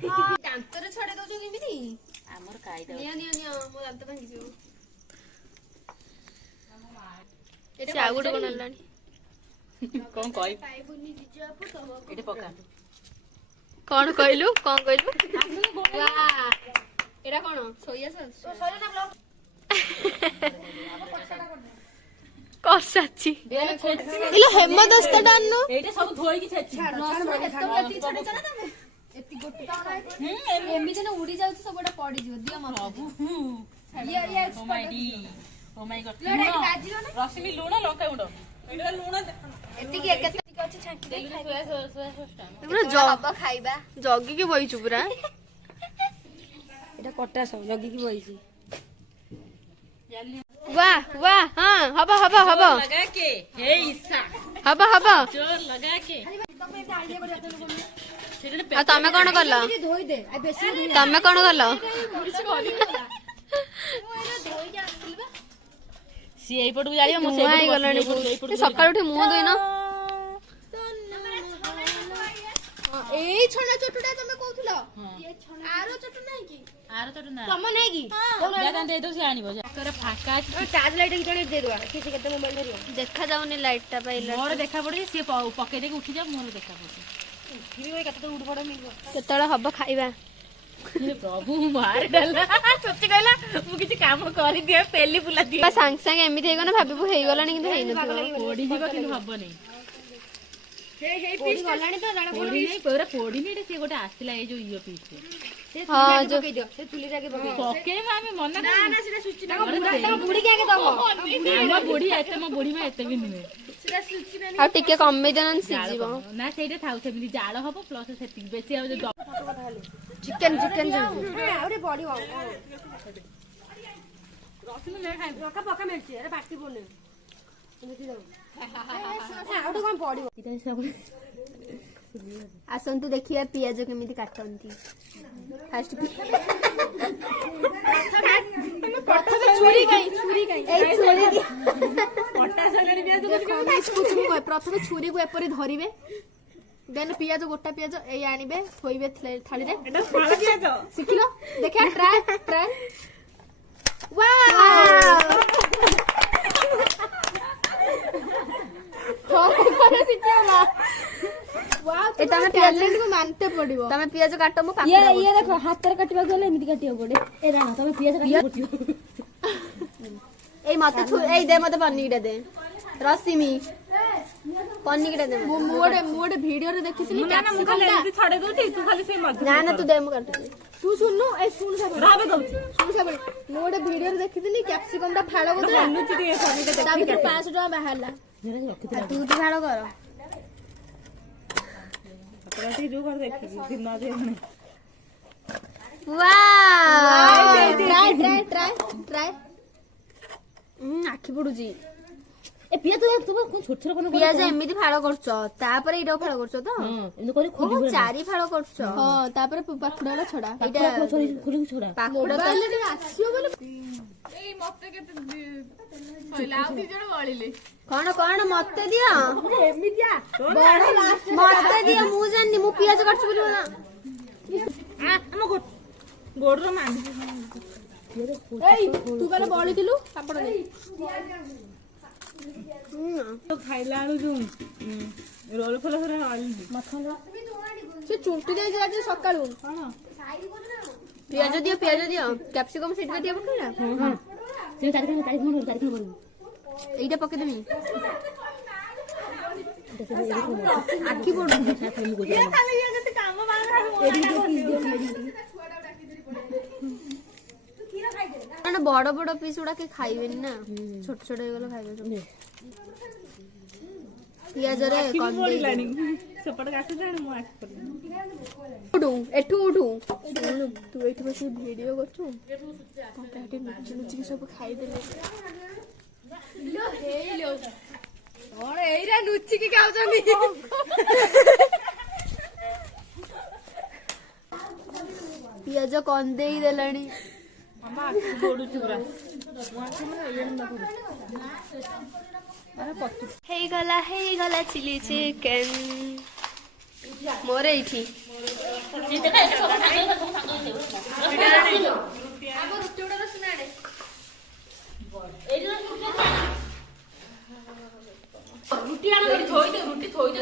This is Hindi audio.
ଦାନ୍ତରେ ଛଡେଇ ଦଉଛ କେମିତି? ଆମର କାଇଦା ନିଅ ନିଅ ନିଅ ମୋ ଦାନ୍ତ ଭାଙ୍ଗିଯିବ। ସେ ଆଉ ଗୋଟେ କଣ ହେଲାଣି କଣ କହିବି ଏଠି ପକା କଣ କହିଲୁ ଏଟା କଣ ସୋୟା ସସ୍? କଷାଛି ଇଲୋ ହେମଦସ୍ତାଟା ଆଣନୁ ଏଇଟା ସବୁ ଧୋଇକି ଛାଚି ଏମିତି ନା ଉଡି ଯାଉଛି ସବୁଟା ପଡିଯିବ। ଦିଅ ମତେ ରଶ୍ମି ଲୁଣ ଲଙ୍କା ଗୁଣ୍ଡ ଲୁଣ ଏତିକି କେତିକି ଅଛି ଛାଙ୍କି ଦେଇ ହବ ଖାଇବା ଜଗିକି ବଇଛୁ ପୁରା। ଏଟା କଟା ସବୁ ଜଗିକି ବଇଛି। वाह वाह हाँ हबा हबा हबा लगा के हे ईसा हबा हबा जोर लगा के आ तमे कोन करला ଧୋଇ ଦେ ଆଉ ବେଶୀ तमे कोन करला सी एई पटू जालियो मो से मुहाई गलानी सकाळ उठी मुह दोइनो ଏଇ ଛଣା ଚଟୁଟା ତମେ କହୁଥିଲ ଆର ଚଟୁ ନାହିଁ କି? आरो तो ना ତମ ନାହିଁ କି? जा दे दो से आनिबो जा तोरा फाका ଚାର୍ଜ ଲାଇଟ୍ କି ଜଣେ ଦେଇ ଦବା କିଛି କେତେ ମୋବାଇଲ ଧରିବ। देखा जाउनी लाइट टा पाइला मोर देखा पड़े से पके दे उठी जा मोर देखा पड़े ଉଠିବି ଭାଇ କେତେ ଉଠ ପଡ ମିଳିବ। केतळे हबा खाइबा हे प्रभु मार डाला सच्ची कहला मु किछि काम करि दिए पेली बुला दिए बस सांग सांग एमिति हेगना भाबिबु हेइ गलानी किंतु हेइ नथिबो पोडी जीव किनु हबो नै हे हे पीस गलानी तो जाना पोडी नै पूरा पोडी नै से गोटे आसिला ए जो इयो पीस ସେ ହଁ, ଚୁଲିରେ ଯୋଉ- ପକେଇ ଦିଅ ସେ ଚୁଲିରେ ଆଗେ ପକେଇ ଦିଅ। पके मामे मन ନା ନା ସେଟା ସୁଚି ନା ବୁଢୀ କି ଆଗେ ଦବ। ଆମ ବୁଢୀ ଏତେ ମୋ ବୁଢୀ ମା ଏତେ ବି नुहे ସେଟା ସୁଚି ନା आ टिके कम्मे देनन सिजिबो ना ସେଇଟା ଥାଉ ସେମିତି ଜାଳ ହବ ପ୍ଲସ୍ ସେତିକି ବେଶୀ ଆଉ ଯଦି चिकन चिकन ଆଉରେ ବଢିବ। ରସୁଣ ଲେ ଖାଇ ପକା ପକା ମିଳୁଛି ଆରେ ବାଟି ବନେ ଏମିତି ଦବ। ଆଉ କଣ ପଡିବ? आसंतु देखिए पियाज केमिति काटंती फास्ट ଛୁରୀ କାଇଁ ଛୁରୀ କାଇଁ ए छुरी ପଟା ସଗଣି ପିଆଜ प्रथम छुरी को एपरी धरिबे देन पियाज गोटा पियाज ए आनिबे थोइबे थाली रे ଏଟା ଫଳ ପିଆଜ सिखिलो देखा ट्राई ट्राई वाओ थोड़े सिखियोला वाओ ए तमे पियाज को मानते पड़िबो तमे पियाज काटो मु ये देखो हाथ रे काटिबा गले एମିତି काटियो पड़े ए राणा तमे पियाज काटियो ए मते ए दे मते पन्नीटा दे रसीमी पन्नीटा दे मोडे वीडियो रे देखिसली ना ना मु खाली एମିତି छाडे दउची तू खाली से मत ना ना तू दे मु काटू तू सुननु ए सुन सब राबे दउची सुन सब मोडे वीडियो रे देखिसली कैप्सिकम टा फाळो गदला हनुची रे समीटा ता भीतर 500 टका बाहरला तू तो फाळो कर अपना से जो कर देखी दिन ना दे wow try try try try आखि पडुची ए पियाज तू कोन छोट छोट कोन पियाज एमिति फाळो करछ तापर इडो फाळो करछ तो हां एनु करी ओ चारि फाळो करछ हां तापर पाखुडाला छडा एटा खोली छोड़ा पाखुडा मोबाइल रे आसियो बोले एई मते केते सइला आ दी जण गळिले कौन कौन मते दिया ଏମିତିଆ मते दिया मु जाननी मु पियाज काटछ बोली ना आ हम गोड़ रो मान ଏଇ ତୁ କାଳେ ବଳିଥିଲୁ ପାପଡ଼ ଦେ तो खाइला आलू जो रोल फल हरा ऑयल ସେ ଚୁଣ୍ଟି ଦେଇ ଯାଉଛି ସକାଳୁ पियाज दियो कैप्सिकम सीट दियो पकड़ा हां से तारीख करू एइटा पके देमी आखि पडु ये खाली ये जति काम बाहर ना बड़ बड़ पीस उड़ा के खाइबेनी ना छोट छोट हे गलो खाइबे सब पियाज रे कम दे सपट काटू जाने मु आख पर उठू एठू उठू तू एठू बस वीडियो करछु कोन काटे नुची नुची सब खाइ देले लो हेलो और एइरा नुची की खाउछनी पियाज कोन देई देलानी मामा गोडू चुरा हे गला चिली चिकन मोरे इठी ଆମ ରୁଟି ଗୁଡା ରସୁଣ ଆଣେ ରୁଟି ଆଣ ଥୋଇଦେ ରୁଟି ଥୋଇଦେ